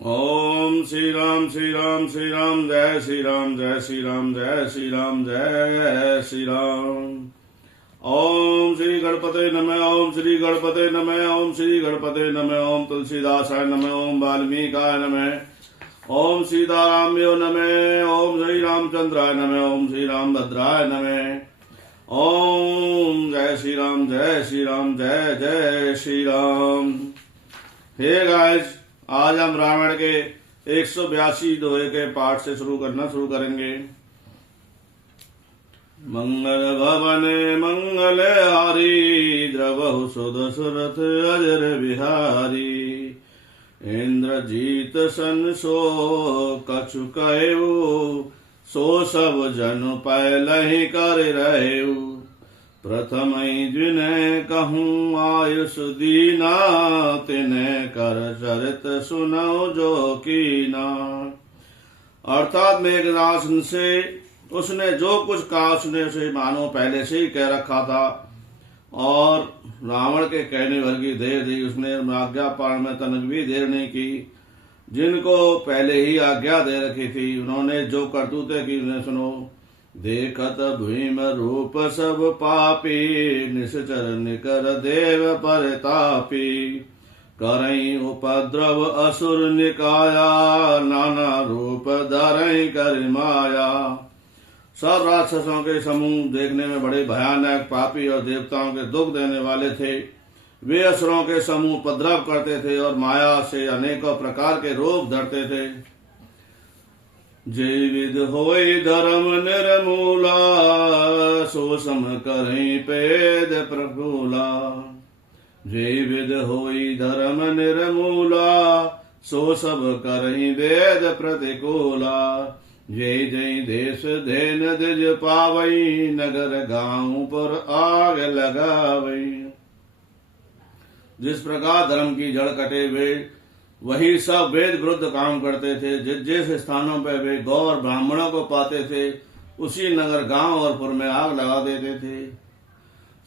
ओम श्री राम श्री राम श्री राम जय श्री राम जय श्री राम जय श्री राम जय श्री राम। ओम श्री गणपते नमः ओम श्री गणपते नमः ओम श्री गणपते नमः ओम तुलसीदासाय नमः ओम वाल्मीकाय नमः ओम सीताराम्यो नमः ओम श्री रामचंद्राय नमः ओम श्री रामभद्राय नमः ओम जय श्री राम जय श्री राम जय जय श्री राम। हे गाइस, आज हम रामायण के 182 दोहे के पाठ से शुरू करेंगे। मंगल भवन मंगल हारी द्रवहु सुध सुरथ अजर बिहारी। इंद्रजीत सन सो कछु कहु सो सब जन पहलहि कर रहु। प्रथम जिन्हें कहूँ आयुष दीना तिन्हें कर चरित सुनो जो कीना। अर्थात मेघनाथ से उसने जो कुछ कहा उसने उसे मानो पहले से ही कह रखा था और रावण के कहने भर की देर दी। उसने आज्ञा पालन में तनक भी देर नहीं की। जिनको पहले ही आज्ञा दे रखी थी उन्होंने जो करतूतें की उन्हें सुनो। देखत भीम रूप सब पापी निश्चर निकर देव परतापी। करई उपद्रव असुर निकाया नाना रूप धरई कर माया। सब राक्षसों के समूह देखने में बड़े भयानक पापी और देवताओं के दुख देने वाले थे। वे असुरों के समूह उपद्रव करते थे और माया से अनेकों प्रकार के रूप धरते थे। जय विद होय धर्म निर्मूला सो सम करहि पेद प्रफुला। जय विद होय धर्म निर्मूला सो सब करहि वेद प्रतिकूला। जय जय देश धेन दिज पावई नगर गांव पर आग लगावई। जिस प्रकार धर्म की जड़ कटे वे वही सब वेद विरुद्ध काम करते थे। जिस जिस स्थानों पर वे गौर ब्राह्मणों को पाते थे उसी नगर गांव और पुर में आग लगा देते थे।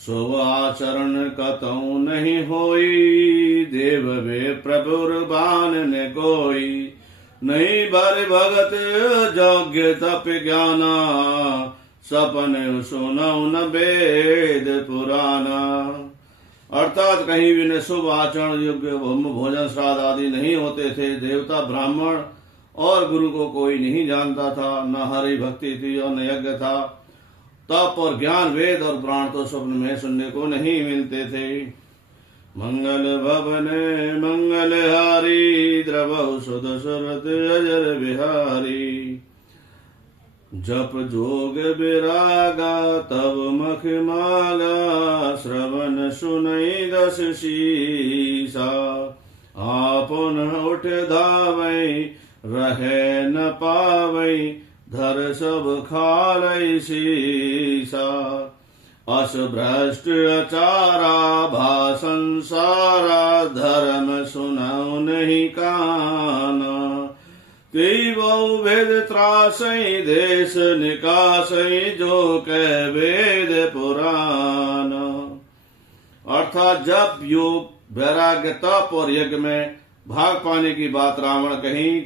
सो आचरण कतऊ नहीं होई देव वे प्रभुर्बान ने कोई। नहीं भर भगत योग्य तप ज्ञाना सपन सुनऊ न वेद पुराना। अर्थात कहीं भी न शुभ आचरण योग्य भोजन श्राद्ध आदि नहीं होते थे। देवता ब्राह्मण और गुरु को कोई नहीं जानता था। न हरि भक्ति थी और न यज्ञ था। तप और ज्ञान वेद और पुराण तो स्वप्न में सुनने को नहीं मिलते थे। मंगल भवन मंगल हारी द्रवहु सुध सुरथ अजर बिहारी। जप जोग विरागा तब मख माला श्रवण सुनई दस शीसा। आपन उठ धावई रहे न पावई धर सब खालई शीसा। अस भ्रष्ट अचारा भा संसारा धर्म सुनऊ नहीं काना। बहु वेद त्रासई देश निकासई जो कह वेद पुराण। अर्थात जब योग वैराग्य तप और यज्ञ में भाग पाने की बात रावण कहीं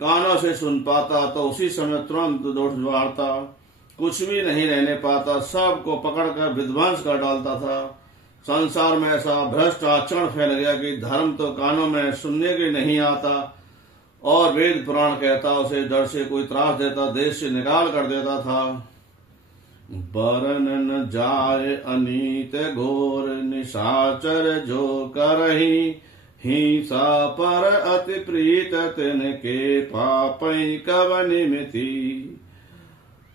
कानों से सुन पाता तो उसी समय तुरंत दौड़ मारता। कुछ भी नहीं रहने पाता, सबको पकड़कर विध्वंस कर डालता था। संसार में ऐसा भ्रष्ट आचरण फैल गया कि धर्म तो कानों में सुनने के नहीं आता और वेद पुराण कहता उसे डर से कोई त्रास देता देश से निकाल कर देता था। बरन न जाय अनीत घोर निशाचर जो करही हिंसा पर अति प्रीत तिनके पापई कव निमिति।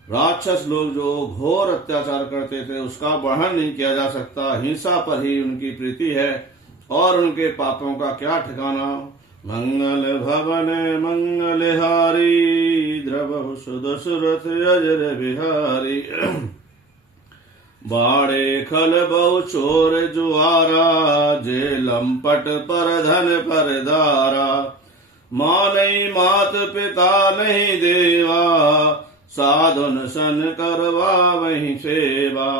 राक्षस लोग जो घोर अत्याचार करते थे उसका वर्णन नहीं किया जा सकता। हिंसा पर ही उनकी प्रीति है और उनके पापों का क्या ठिकाना। मंगल भवन मंगल हारी द्रवहु सुध सुरथ अजर बिहारी। बाड़े खल बहु चोर जुआरा जे लंपट पर धन पर दारा। माँ नहीं मात पिता नहीं देवा साधुन सन करवा वही सेवा।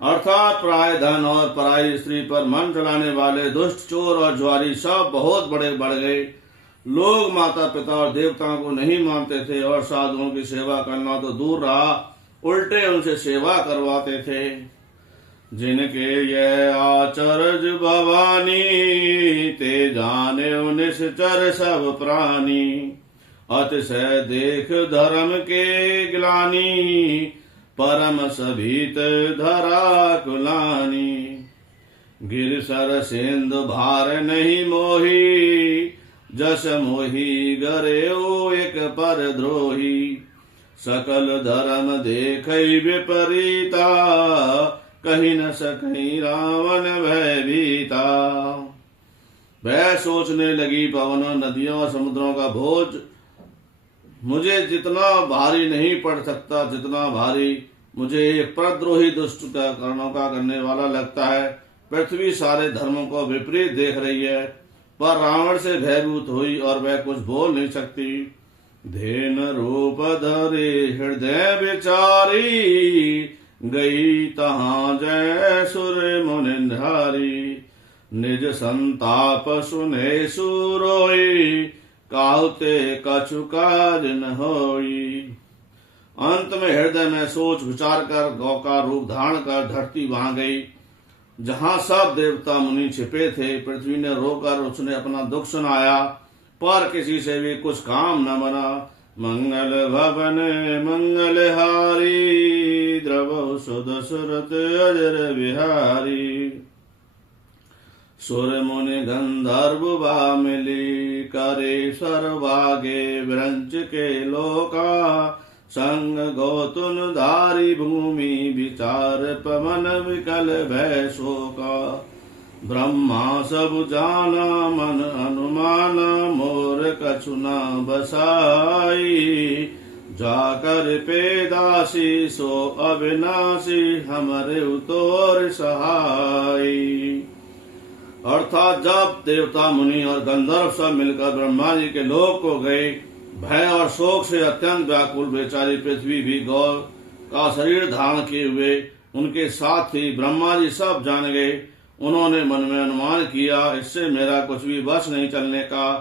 अर्थात पराय धन और पराई स्त्री पर मन चलाने वाले दुष्ट चोर और जुआरी सब बहुत बड़े बढ़ गए। लोग माता पिता और देवताओं को नहीं मानते थे और साधुओं की सेवा करना तो दूर रहा, उल्टे उनसे सेवा करवाते थे। जिनके यह आचरज भवानी, ते जाने निश्चर सब प्राणी। अतिशय देख धर्म के ग्लानि, परम सभीत धरा कुलानी। गिर सर सिंधु भार नहीं मोही, जस मोही गरेओ एक पर द्रोही। सकल धर्म देखई विपरीता, कहीं न सकई रावण भयभीता। वह सोचने लगी, पवनों नदियों और समुद्रों का बोझ मुझे जितना भारी नहीं पड़ सकता, जितना भारी मुझे एक परद्रोही दुष्ट का कर्णों का करने वाला लगता है। पृथ्वी सारे धर्मों को विपरीत देख रही है, पर रावण से भयभूत हुई और वह कुछ बोल नहीं सकती। धेन रूप धरे हृदय विचारी, गई तहां जय सुर मुनिधारी। निज संताप सुने सुरोई, काहुते कछु काज न होई। अंत में हृदय में सोच विचार कर गौ का रूप धारण कर धरती वहां गई जहां सब देवता मुनि छिपे थे। पृथ्वी ने रोकर उसने अपना दुख सुनाया, पर किसी से भी कुछ काम न बना। मंगल भवन मंगलहारी, द्रव सुध सुरत अजर बिहारी। सुर मुनि गंधर्व बा मिली, करे सर्वागे व्रंच के लोका। संग गौतुन धारी भूमि, विचार पवन विकल भय शोका। ब्रह्मा सब जाना मन अनुमाना, मोर कछु न बसाई। जाकर पेदासी सो अविनाशी, हमरे उतोर सहाई। अर्थात जब देवता मुनि और गंधर्व सब मिलकर ब्रह्मा जी के लोक को गए, भय और शोक से अत्यंत व्याकुल बेचारी पृथ्वी भी गौ का शरीर धारण किए हुए उनके साथ ही ब्रह्मा जी सब जान गए। उन्होंने मन में अनुमान किया, इससे मेरा कुछ भी वश नहीं चलने का।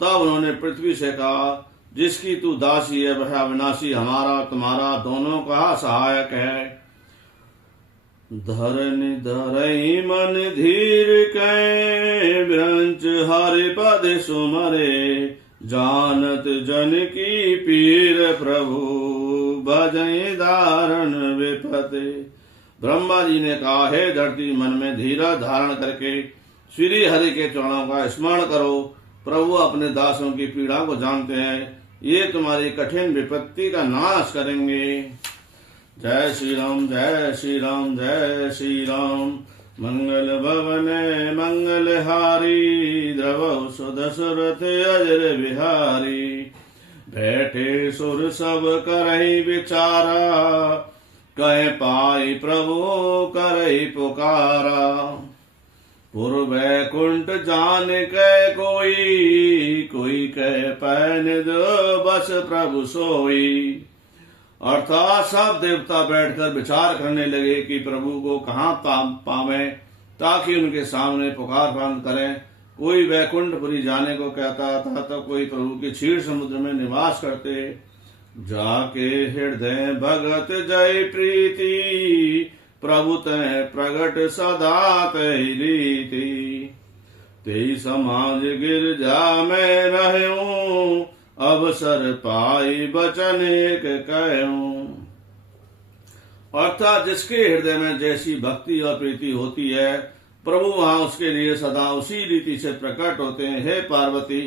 तब उन्होंने पृथ्वी से कहा, जिसकी तू दासी है वह अविनाशी हमारा तुम्हारा दोनों का सहायक है। धरनि धरई मन धीर कै, व्रंच हरिपद सुमरे। जानत जन की पीर प्रभु, भजई दारण विपते। ब्रह्मा जी ने कहा, हे धरती, मन में धीरा धारण करके श्री हरि के चरणों का स्मरण करो। प्रभु अपने दासों की पीड़ा को जानते हैं, ये तुम्हारी कठिन विपत्ति का नाश करेंगे। जय श्री राम, जय श्री राम, जय श्री राम। मंगल भवने मंगलहारी, द्रव सुध सुरत अजर बिहारी। बैठे सुर सब करहि विचारा, कह पाई प्रभु करहि पुकारा। पुर वैकुंठ जान कै कोई, कोई कह पैन दो बस प्रभु सोई। अर्थात सब देवता बैठकर विचार करने लगे कि प्रभु को कहाँ पावे, ताकि उनके सामने पुकार प्रांत करें। कोई वैकुंठपुरी जाने को कहता था, तो कोई प्रभु के क्षीर समुद्र में निवास करते। जाके हृदय भगत जय प्रीति, प्रभु तय प्रगट सदा तय रीति। तेई समाज गिरजा में रहूं, अवसर पाई बचन एक कहूं। अर्थात जिसके हृदय में जैसी भक्ति और प्रीति होती है, प्रभु वहां उसके लिए सदा उसी रीति से प्रकट होते हैं। हे पार्वती,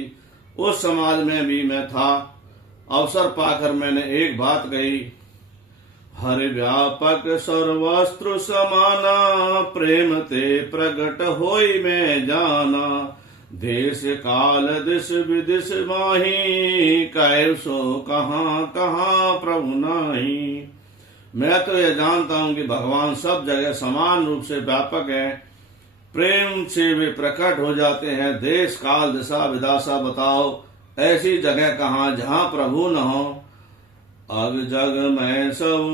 उस समाज में भी मैं था, अवसर पाकर मैंने एक बात कही। हरि व्यापक सर्वस्त्र समाना, प्रेम ते प्रगट होई मैं जाना। देश काल दिश विदिश माही, कैव सो कहाँ कहाँ प्रभु नाही। मैं तो यह जानता हूँ कि भगवान सब जगह समान रूप से व्यापक है, प्रेम से वे प्रकट हो जाते हैं। देश काल दिशा विदासा बताओ, ऐसी जगह कहाँ जहाँ प्रभु न हो। अग जग में सब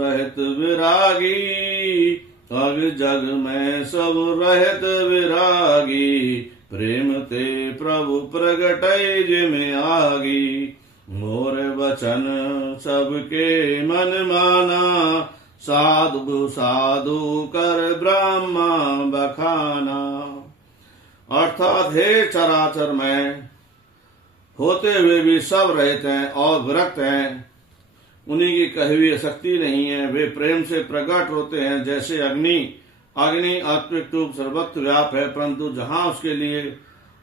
रहत विरागी, अग जग में सब रहत विरागी। प्रेम ते प्रभु प्रगटै जिमें आगी। मोर वचन सबके मन माना, साधु साधु कर ब्रह्मा बखाना। अर्थात हे चराचर में होते हुए भी सब रहित हैं और विरक्त हैं, उन्हीं की कही हुई शक्ति नहीं है। वे प्रेम से प्रकट होते हैं जैसे अग्नि। अग्नि आत्मिक रूप सर्वत्र व्याप है, परंतु जहाँ उसके लिए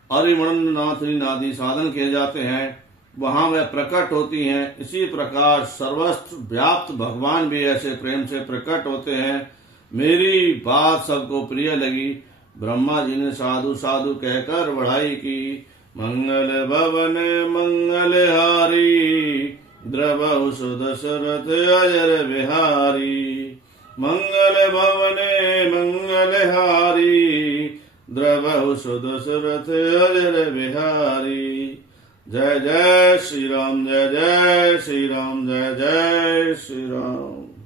अरिमणनाथनी आदि साधन किए जाते हैं वहां वह प्रकट होती हैं। इसी प्रकार सर्वस्त्र व्याप्त भगवान भी ऐसे प्रेम से प्रकट होते हैं। मेरी बात सबको प्रिय लगी। ब्रह्मा जी ने साधु साधु कहकर बढ़ाई की। मंगल भवन मंगलहारी, द्रवहु सुदशरथ अजर बिहारी। मंगल भवने मंगलहारी, द्रवहु सुदशरथ अजर बिहारी। जय जय श्री राम, जय जय श्री राम, जय जय श्री राम।